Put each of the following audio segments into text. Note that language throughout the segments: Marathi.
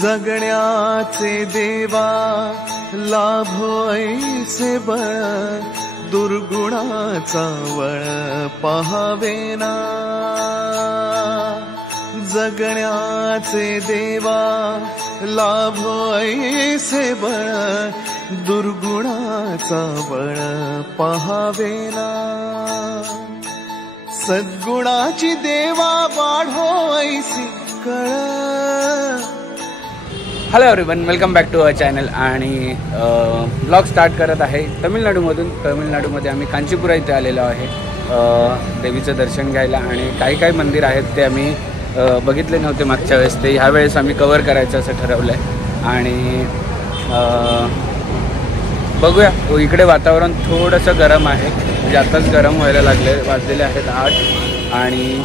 जगण्याचे देवा लाभो ऐसे बळ, दुर्गुणाचा वळ पहावेना। जगण्याचे देवा लाभो ऐसे बळ, दुर्गुणाचा बळ पहावेना। सद्गुणाची देवा वाढो ऐसी कळ। Hello everyone, welcome back to our channel. आणि ब्लॉग स्टार्ट करत आहे तमिळनाडूमधून। तमिळनाडूमध्ये आम्ही कांचीपुरा इथे आलेलो आहे देवीचं दर्शन घ्यायला। आणि काही मंदिर आहेत ते आम्ही बघितले नव्हते मागच्या वेळेस, ते ह्यावेळेस आम्ही कवर करायचं असं ठरवलं आहे। आणि बघूया, इकडे वातावरण थोडंसं गरम आहे, म्हणजे आताच गरम व्हायला लागले, वाजलेले आहेत 8। आणि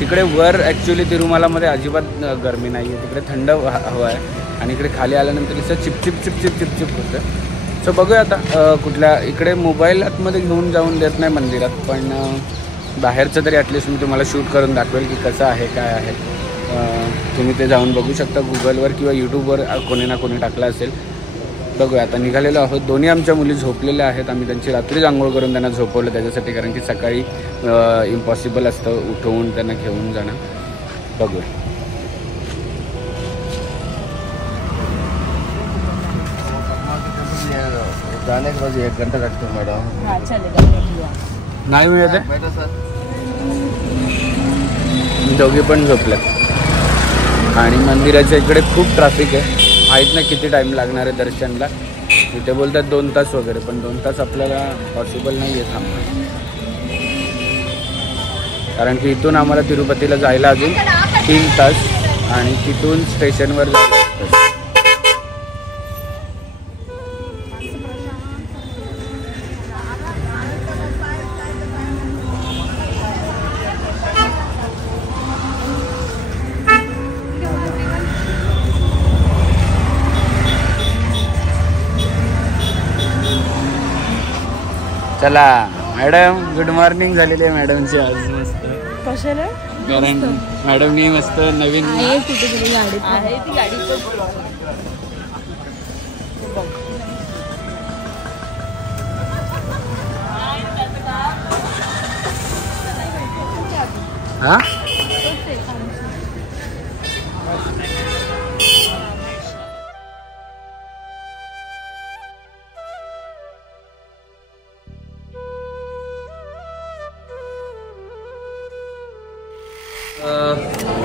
तिकडे वर ॲक्च्युली तिरुमलामध्ये अजिबात गरमी नाही आहे, तिकडे थंड हवा आहे। आणि इकडे खाली आल्यानंतर असं चिपचिप होतं। सो बघूया आता कुठल्या, इकडे मोबाईल आतमध्ये घेऊन जाऊन देत नाही मंदिरात, पण बाहेरचं तरी ॲटलिस्ट मी तुम्हाला शूट करून दाखवेल की कसं आहे काय आहे। तुम्ही ते जाऊन बघू शकता गुगलवर किंवा यूट्यूबवर, कोणी ना कोणी टाकलं असेल। बघूया, आता निघालेलो आहोत। दोन्ही आमच्या मुली झोपलेल्या आहेत, आम्ही त्यांची रात्रीच आंघोळ करून त्यांना झोपवलं त्याच्यासाठी, कारण की सकाळी इम्पॉसिबल असतं उठवून त्यांना घेऊन जाणं। बघूया। जाने के बाद 1 घंटा लगता है मैडम। नाही मिळत आहे, दोघी पण झोपल्यात। आणि मंदिराच्या इकडे खूप ट्रॅफिक आहे, माहीत नाही किती टाईम लागणार आहे दर्शनला। इथे बोलतात 2 तास वगैरे, पण 2 तास आपल्याला पॉसिबल नाही आहे थांबणं, कारण की इथून आम्हाला तिरुपतीला जायला अजून 3 तास आणि तिथून स्टेशनवर जायला 1 तास। चला मॅडम, गुड मॉर्निंग झालेली आहे मॅडमची आज मस्त। कशाला? कारण मॅडमनी मस्त नवीन आहे, कुठे गाडी आहे, ती गाडी हा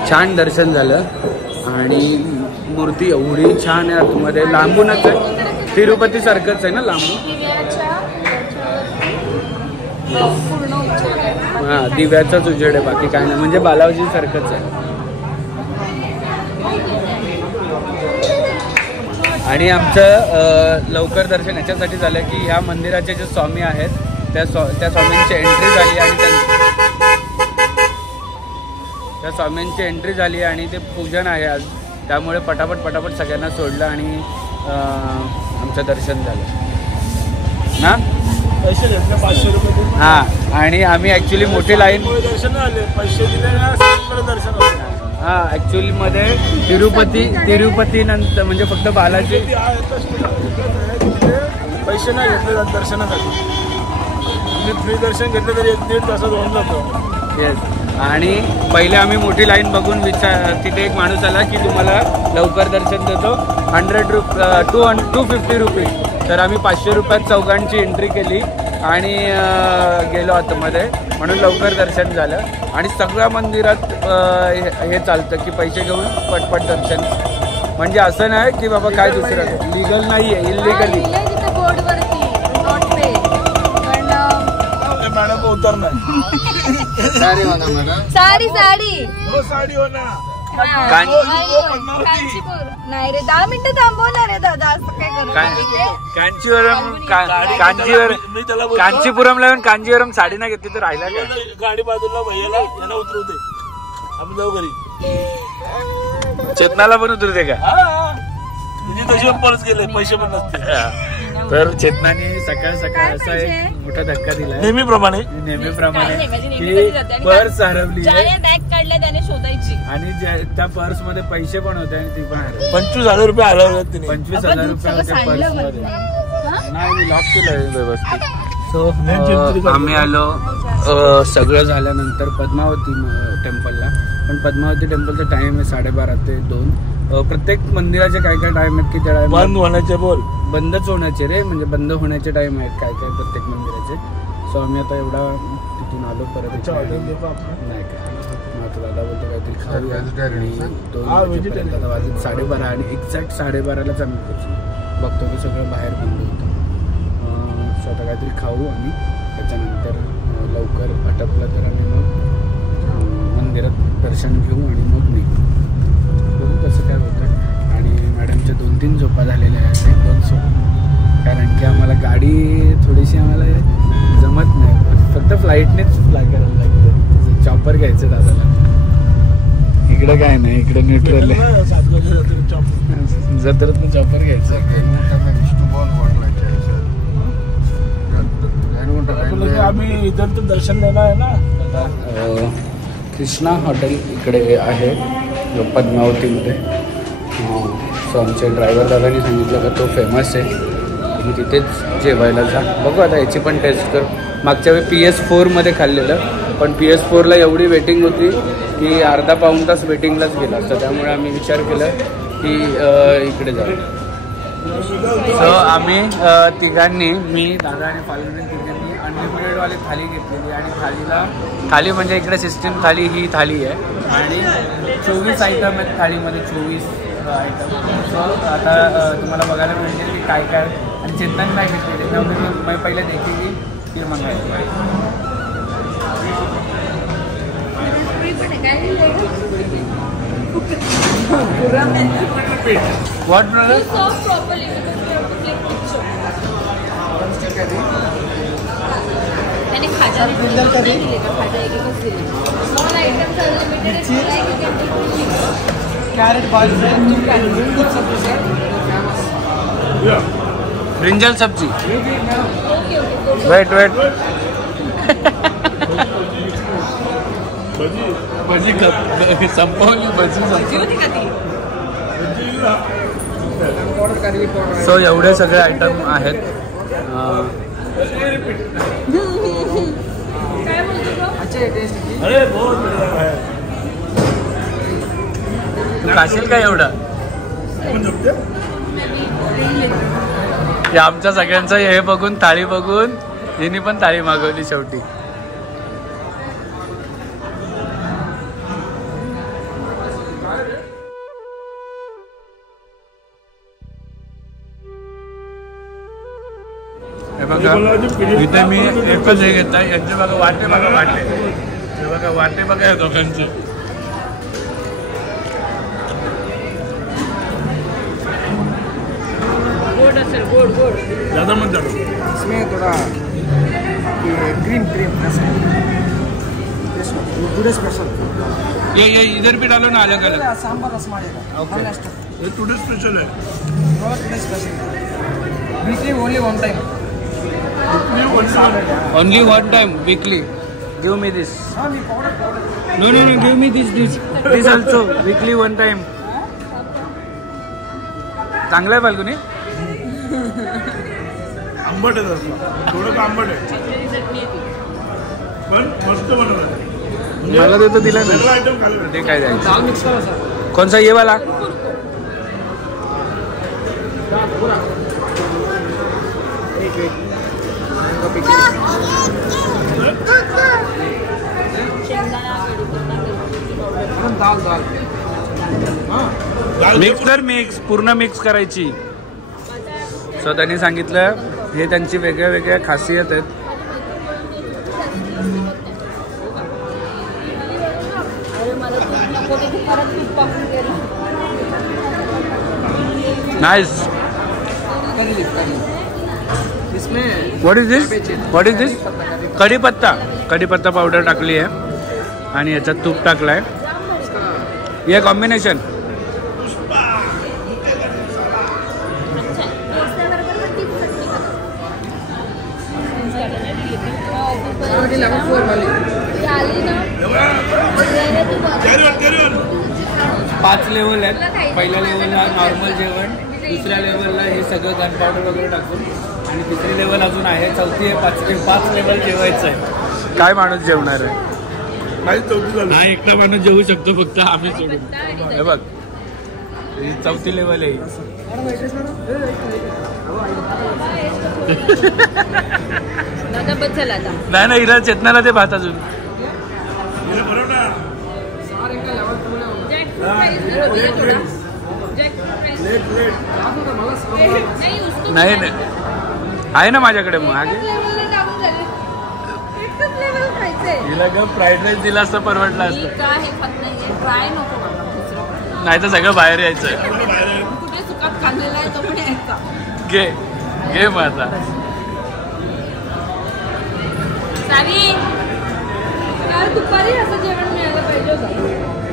छान दर्शन झालं। आणि मूर्ती एवढी छान आहे आतमध्ये, लांबूनच आहे, तिरुपती सारखंच आहे ना लांबून। हां, दिव्याचाच उजेड आहे, बाकी काय नाही, म्हणजे बालाजी सारखंच आहे। आणि आमचं लवकर दर्शन याच्यासाठी झालं की ह्या मंदिराचे जे स्वामी आहेत त्या स्वामींची एंट्री झाली, आणि त्या स्वामींची एंट्री झाली आणि ते पूजन आहे आज, त्यामुळे पटापट सगळ्यांना सोडलं आणि आमचं दर्शन झालं ना। पैसे घेतले 500 रुपये। हां, आणि आम्ही ॲक्च्युली मोठी लाईन दर्शन आले, पैसे दिले ना दर्शन होतं। हां, ॲक्च्युली मध्ये तिरुपती नंतर म्हणजे फक्त बालाजी पैसे नाही घेतले दर्शनासाठी, फ्री दर्शन घेतलं तरी 1-1.5 तासात होऊन जातो। येस। आणि पहिले आम्ही मोठी लाईन बघून तिथे एक माणूस आला की तुम्हाला लवकर दर्शन देतो, 250 रुपीज। तर आम्ही 500 रुपयात चौघांची एंट्री केली आणि गेलो आतमध्ये, म्हणून लवकर दर्शन झालं। आणि सगळ्या मंदिरात हे चालतं की पैसे घेऊन पटपट दर्शन, म्हणजे असं नाही की बाबा काय दुसरं लिगल नाही आहे, इलिगली। मैडम को उतरना है। साड़ी होना मैडम, साडी वो साड़ी होना कांचीपूर नाही रे, 10 मिनिटं थांबवणार आहे दादा, असं काय करू? कांचीपुरमला येऊन कांजीवरम साडी नाही घेतली तर राहिला काय? गाडी बाजूला भैयाला याला उतरवते, आपण जाऊ घरी। चेतनाला पण उतरते का? तशी परत गेले, पैसे पण नसते। तर चेतनाने सकाळ सकाळ असा एक मोठा धक्का दिला नेहमीप्रमाणे की पर्स हरवली आहे, बॅग काढला त्याने शोधायची, आणि त्या पर्स मध्ये पैसे पण होते आणि ती पण हरवली. 25,000 रुपये हरवले तिने. 25,000 रुपये होते पर्स मध्ये. नाही मी लॉक केलंय व्यवस्थित. सो आम्ही आलो सगळं झाल्यानंतर पद्मावती टेम्पलला. पण पद्मावती टेम्पलचा टाइम आहे 12:30 ते 2. प्रत्येक मंदिराचे काय काय टाइम आहेत की त्या टाइम बंद होण्याचे बोल, बंदच होण्याचे रे, म्हणजे बंद होण्याचे टाइम आहेत काय काय प्रत्येक मंदिराचे. सो आम्ही आता एवढा तिथून आलो परत. नाही काय आता दादा बोलतो काहीतरी खाऊ आणि 2 आता वाजत 12:30 आणि एक्झॅक्ट 12:30लाच आम्ही पोहोचलो. बघतो की सगळं बाहेर बंद होतं. सो आता काहीतरी खाऊ आणि त्याच्यानंतर लवकर आटपलं तर आम्ही मग मंदिरात दर्शन घेऊ आणि मग निघू. बघू कसं काय होतं. आणि मॅडमच्या 2-3 झोपा झालेल्या आहेत, 1-2 सोडून, कारण की आम्हाला गाडी थोडीशी आम्हाला जमत नाही. फक्त फ्लाईटनेच फ्लाय करायला लागतं. चॉपर घ्यायचं दादाला. इकडं काय नाही, इकडं न्यूट्रल आहे. जत्रेतनं चॉपर घ्यायचं. आम्ही इधर तर दर्शन देणार आहे ना. कृष्णा हॉटेल इकडे आहे पद्मावतीमध्ये. सो आमचे ड्रायव्हर दादानी सांगितलं का तो फेमस आहे, तुम्ही तिथेच जेवायला जा. बघू आता याची पण टेस्ट कर. मागच्या वेळी PS4मध्ये खाल्लेलं, पण PS4ला एवढी वेटिंग होती की अर्धा पाऊण तास वेटिंगलाच गेला. तर त्यामुळे आम्ही विचार केला की इकडे जाऊ. सो आम्ही तिघांनी, मी दादा आणि फाल्गुनी तिघांनी अनलिमिटेडवाली थाली घेतलेली. आणि थाली म्हणजे इकडे सिस्टीम थाली ही थाली आहे. आणि 24 आयटम आहेत थाळीमध्ये, 24 आयटम. सो आता तुम्हाला बघायला मिळते की काय काय. आणि चेतन नाही घेतलेली, त्यामुळे मी पहिले देखील खीर मागायची. What brother? Serve properly because we have to click picture. मैंने खाजा नहीं दिले का, खाजा एक बस दिले. Small items are limited. It's like you can take carrot ball, brinjal sabzi. Yeah. Brinjal sabzi. Okay. Wait. भजी संपवली भजी. होती का ती? सो एवढे सगळे आयटम आहेत. काय बोलतो तो? अरे बहुत बढ़िया है. तू खाशील का एवढं? हे आमच्या सगळ्यांचं हे बघून, थाळी बघून हिनी पण थाळी मागवली शेवटी. हे बघा इथे मी एकच हे घेत आहे. यांचे बघा वाटे, हे बघा वाटे बघा या दोघांचे. गोड असेल, गोड ज्यादा मत जाडो. इसमें थोड़ा क्रीम टुडे स्पेशल. ये इधर भी डालो ना, अलग अलग. सांबार रस मारेगा. ये टुडे स्पेशल है. Today special weekly only one time. Only one time weekly. Give me this. No. Give me this also weekly one time. चांगला आहे फाल्गुनी. आंबट आहे थोडं का आंबट आहे, पण मस्त बनवलं. मला देतो दिला ना. आयटम खाल्लं ते काय द्यायचं? कोणसा ये वाला? मिक्स पूर्ण मिक्स करायची. सो त्यांनी सांगितलं हे त्यांची वेगळ्या वेगळ्या खासियत आहेत. नाइस. व्हॉट इज दिस? कढीपत्ता पावडर टाकली आहे आणि याच्यात तूप टाकलाय. हे कॉम्बिनेशन 5 लेवल आहेत. पहिल्या लेवलला नॉर्मल जेवण, दुसऱ्या लेवलला हे सगळं गन पावडर वगैरे टाकून, आणि तिसरी लेवल अजून आहे, चौथी आहे, पाचवी. 5 लेवल जेवायचं आहे. काय माणूस जेवणार आहे? हा एकटा माणूस जेवू शकतो फक्त, आम्ही सोडून. हे बघ ही 4थी लेवल आहे. नाही नाही हिरा चेतनाला ते भात अजून. नाही नाही आहे ना माझ्याकडे. मग हिला का फ्राईड राईस दिला असतं परवडलं असतं. नाही तर सगळं बाहेर यायचं. घे घे मग आता.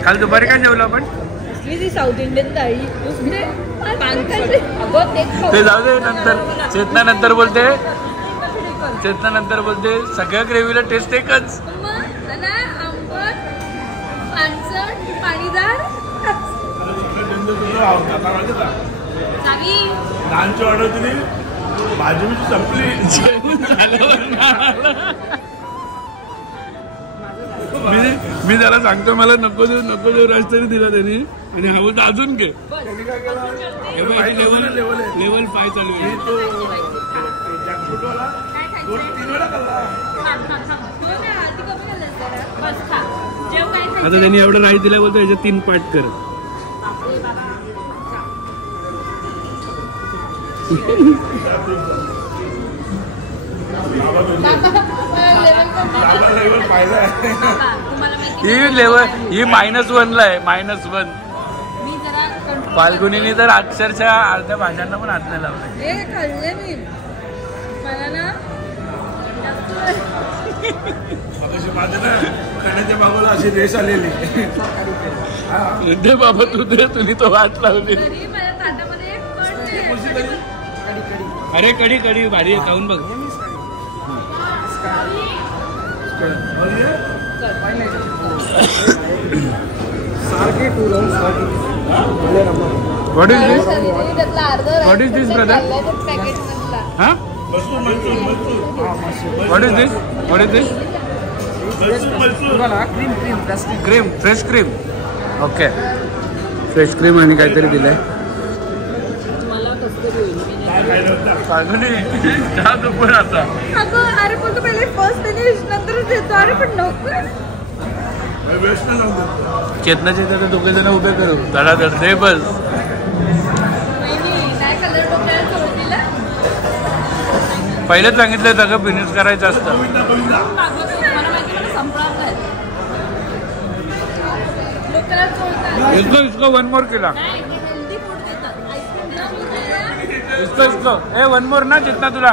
काल दुपारी काय जेवलो आपण? साऊथ इंडियन थाळी. ते जाऊ दे नंतर. चेतना नंतर बोलते, चेतना नंतर बोलते सगळ्या ग्रेव्हीला टेस्ट एकच. नानची ऑर्डर दिली, भाजी मी संपली. मी त्याला सांगतो मला नको देऊ रस तरी दिला त्यांनी, आणि हा बोलतो अजून घे. लेवल 5 चालू आहे. तो जॅकफ्रूटवाला 2-3 वेळा खाल्ला. आता त्यांनी एवढं राईस दिलं, बोलतो याचे 3 पार्ट कर. ही लेवल ही -1 ला आहे. -1. फाल्गुनीने तर अक्षरशः अर्ध्या भाज्यांना पण हात नाही लावले. खाल्ले मी. मला ना माझं ना खाण्याच्या बाबाला अशी रेस आलेली. दे बाबा तू दे, तुम्ही तो वाट लावली. अरे कढी कढी भारी आहे, खाऊन बघ. What is this? What is this, brother? Huh? What is this? What is this? Cream, fresh cream. Okay. Fresh cream आणि काहीतरी दिलंय. अरे बोलतो पहिले फर्स्ट नंतरच येतो. अरे पण नको. चेतनाचे तर 2 जण उभे करू धडा धड दे बस. पहिलेच सांगितलं सगळं फिनिश करायचं असतं. इसको 1 more केला. इसको ए 1 more ना चेतना तुला.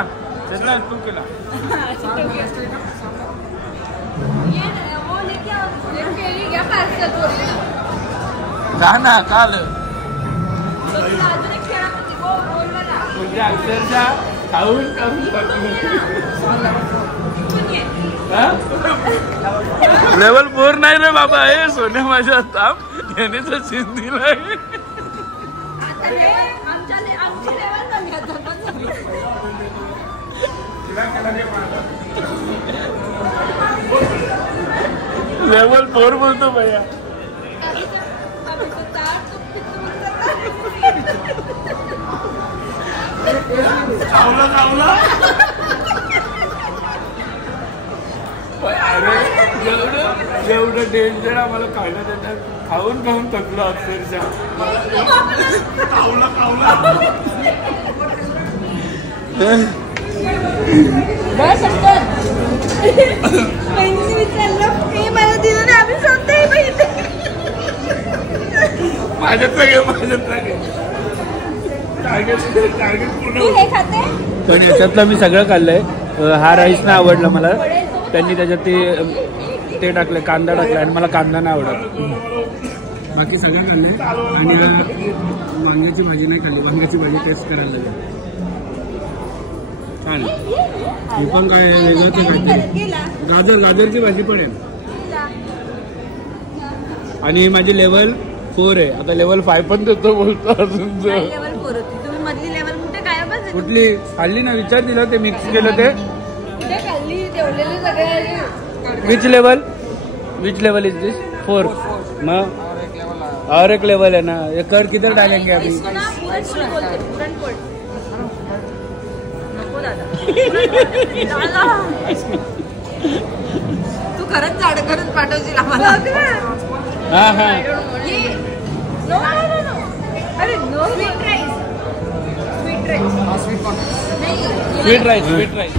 चेतना इसको केला. जा ना काल तुझ्या अक्षरशः खाऊन लेवल 4 नाही रे बाबा. हे सोन्या माझ्या ताप याने तर सीन दिलाय. लेवल 4 बोलतो भैया. अरे एवढं डेंजर आम्हाला खायला देतात. खाऊन खाऊन थकलो अक्षरशः. मला दिलं नाही. आम्ही माझ्यात पण याच्यातलं मी सगळं खाल्लंय. हा राईस नाही आवडला मला. त्यांनी त्याच्यात ते टाकलं, कांदा टाकला, आणि मला कांदा नाही आवडत. बाकी सगळं खाल्लंय. आणि वांग्याची भाजी नाही खाल्ली. वांग्याची भाजी टेस्ट करायला लागली. छान. ही पण काय वेगळंच खायचं. गाजरची भाजी पण आहे. आणि माझी लेवल 4 आहे. आता लेवल 5 पण देतो बोलतो अजून. लेवल 4 होती. तुम्ही मधली लेवल कुठे गायबच आहे. कुठली खाल्ली ना विचार दिला ते मिक्स केलं ते कुठे खाल्ली ठेवलेले सगळे. विच लेवल इज दिस 4. मग और एक लेवल है ना. ये कर किधर डालेंगे अभी. पुरणपोळी नको दादा. तू खरंच झाड खरंच पाठवशील आम्हाला. हाँ हाँ अरे no sweet rice. Sweet rice.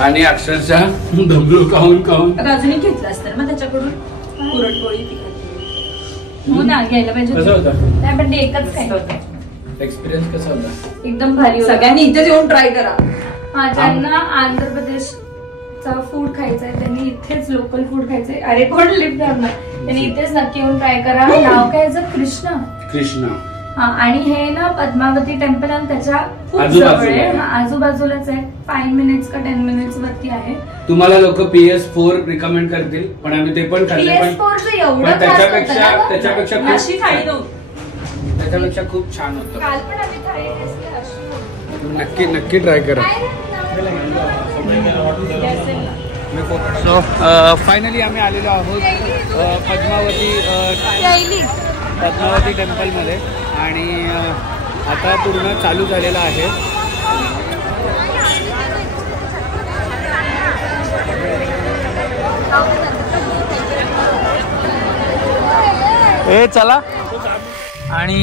आणि अक्षरशः डबल खाऊन राजूने घेतला असतं मग त्याच्याकडून पुरणपोळी तिखट. हो ना घ्यायला पाहिजे. कसं होतं नाही पण ते एकच खायचं होतं. एक्सपिरियन्स कसा होता. एकदम भारी. सगळ्यांनी इथेच येऊन ट्राय करा. ज्यांना आंध्र प्रदेशचा फूड खायचंय त्यांनी इथेच लोकल फूड खायचंय. अरे कोण लिफ्ट करणार. त्यांनी इथेच नक्की येऊन ट्राय करा. नाव काय याचं कृष्णा. हा आणि हे ना पद्मावती टेम्पल आणि त्याच्या खूप जवळ आहे. आजूबाजूलाच आहे. 5 मिनिट्स का 10 मिनिट्स वरती आहे. तुम्हाला लोक PS4 रिकमेंड करतील पण आम्ही ते पण खाल्ले. PS4 एवढं त्याच्यापेक्षा खूप छान होतं. काल पण आम्ही थाळी टेस्ट नक्की नक्की ट्राय करा. सो फायनली आम्ही आलेलो आहोत पद्मावती टेम्पलमध्ये आणि आता पूर्ण चालू झालेला आहे. चला आणि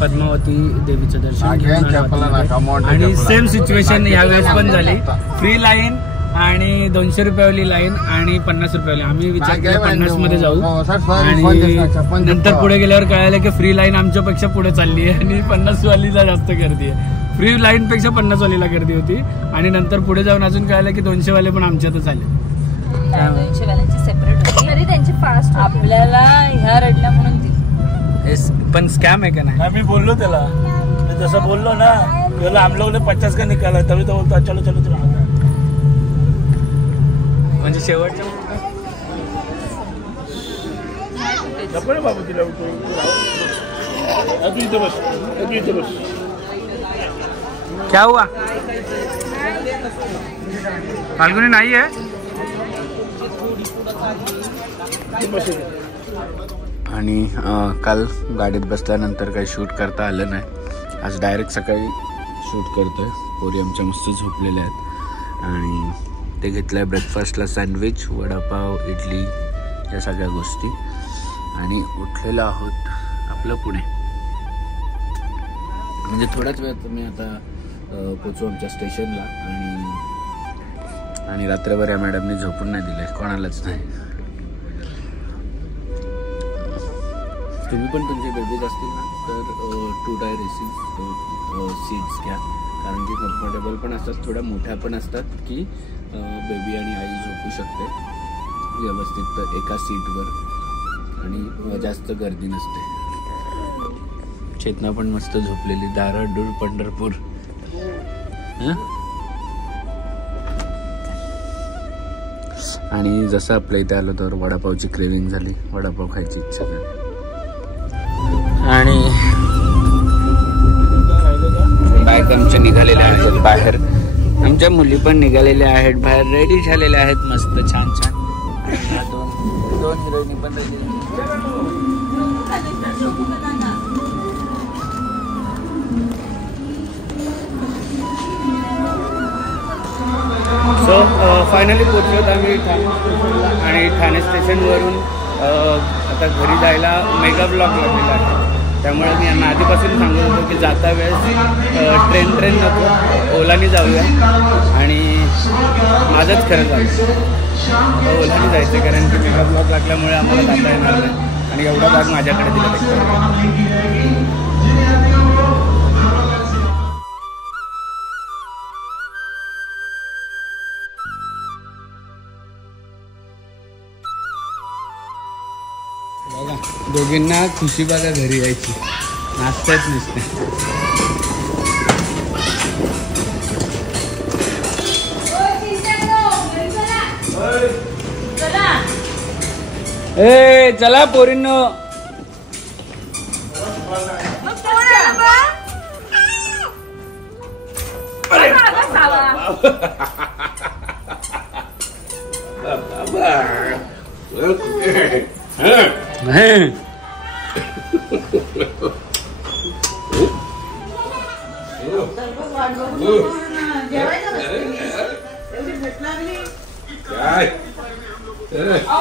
पद्मावती देवीचं दर्शन घेऊन आणि सेम सिच्युएशन यावेळेस पण झाली. फ्री लाईन आणि 200 रुपयावाली लाईन आणि 50 रुपयावाली. आम्ही विचार केला 50 मध्ये जाऊ आणि नंतर पुढे गेल्यावर कळालं की फ्री लाईन आमच्यापेक्षा पुढे चालली आहे आणि 50 वालीला जास्त गर्दी आहे. फ्री लाईन पेक्षा 50 वालीला गर्दी होती आणि नंतर पुढे जाऊन अजून कळालं की 200 वाले पण आमच्यातच आले. 200 वाल्यांची सेपरेट होती तरी त्यांची फास्ट. आपल्याला ह्या रडल्या म्हणून ती पण स्कॅम आहे का नाही. मी बोललो त्याला जसं बोललो ना त्याला हम लोग ने 50 का निकाला तभी तो बोलतो चलो चलो चलो. म्हणजे शेवटच्या बाबू तिला इथे बस. क्या हुआ फाल्गुनी नाही आहे. आणि काल गाडीत बसल्यानंतर काही शूट करता आलं नाही. आज डायरेक्ट सकाळी शूट करतोय. पोरी आमच्या मस्त झोपलेल्या आहेत आणि ते घेतलंय ब्रेकफास्टला सँडविच, वडापाव, इडली या सगळ्या गोष्टी आणि उठलेलो आहोत आपलं पुणे. म्हणजे थोड्याच वेळात मी आता पोचू आमच्या स्टेशनला आणि रात्रभर या मॅडमनी झोपून नाही दिलंय कोणालाच नाही. तुम्ही पण तुमचे बेबीज असतील ना तर 2 टायर सीट्स घ्या कारण की कम्फर्टेबल पण असतात, थोड्या मोठ्या पण असतात की बेबी आणि आई झोपू शकते व्यवस्थित एका सीटवर आणि जास्त गर्दी नसते. चेतना पण मस्त झोपलेली. धाराडूर पंढरपूर. आणि जसं आपल्या इथे आलो तर वडापावची क्रेविंग झाली. वडापाव खायची इच्छा झाली आणि बाईक आमच्या निघालेल्या आहेत बाहेर. आमच्या मुली पण निघालेल्या आहेत बाहेर, रेडी झालेल्या आहेत मस्त छान छान. दोन हिरोईनी पण रेडी. सो फायनली पोचलो आम्ही आणि ठाणे स्टेशनवरून आता घरी जायला मेगा ब्लॉक लागलेला आहे. त्यामुळे मी यांना आधीपासून सांगत होतो की जाता वेळेस ट्रेन नको ओलाने जाऊया आणि माझंच खरं झालं ओलाने जायचं कारण की मेगा ब्लॉक लागल्यामुळे आम्हाला जाता येणार नाही आणि एवढा भाग माझ्याकडे दिला पाहिजे. दोघींना खुशी बघा घरी यायची, नाचताच नसते. ए चला पोरींनो.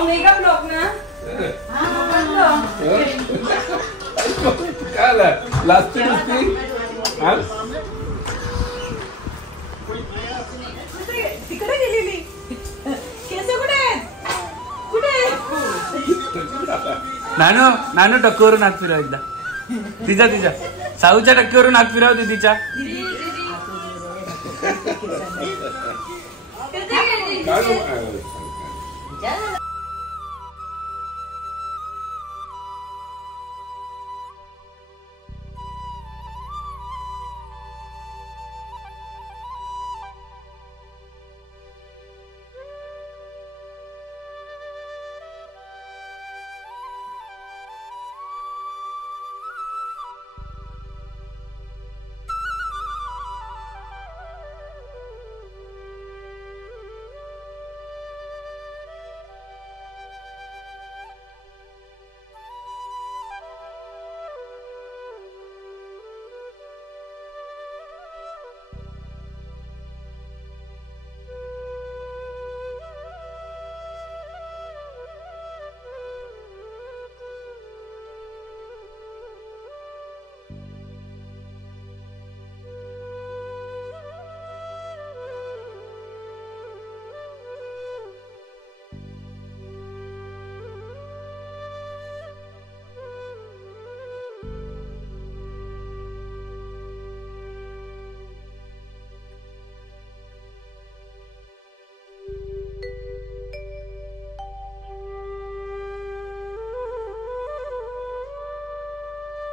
मेकअप लोक ना तिकडे गेलेली केस कुठे कुठे नानू टक्केवरून हात फिरव एकदा. तिच्या साऊच्या टक्केवरून हात फिरवते तिच्या.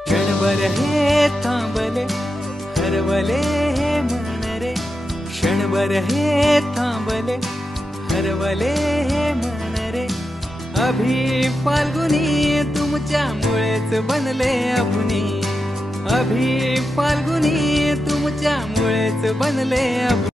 क्षणभर हे थांबले हरवले हे मन रे. क्षणभर हे थांबले हरवले हे मन रे. अभि फाल्गुनी तुमच्यामुळेच बनले अभुनी. अभि फाल्गुनी तुमच्यामुळेच बनले अभुनी.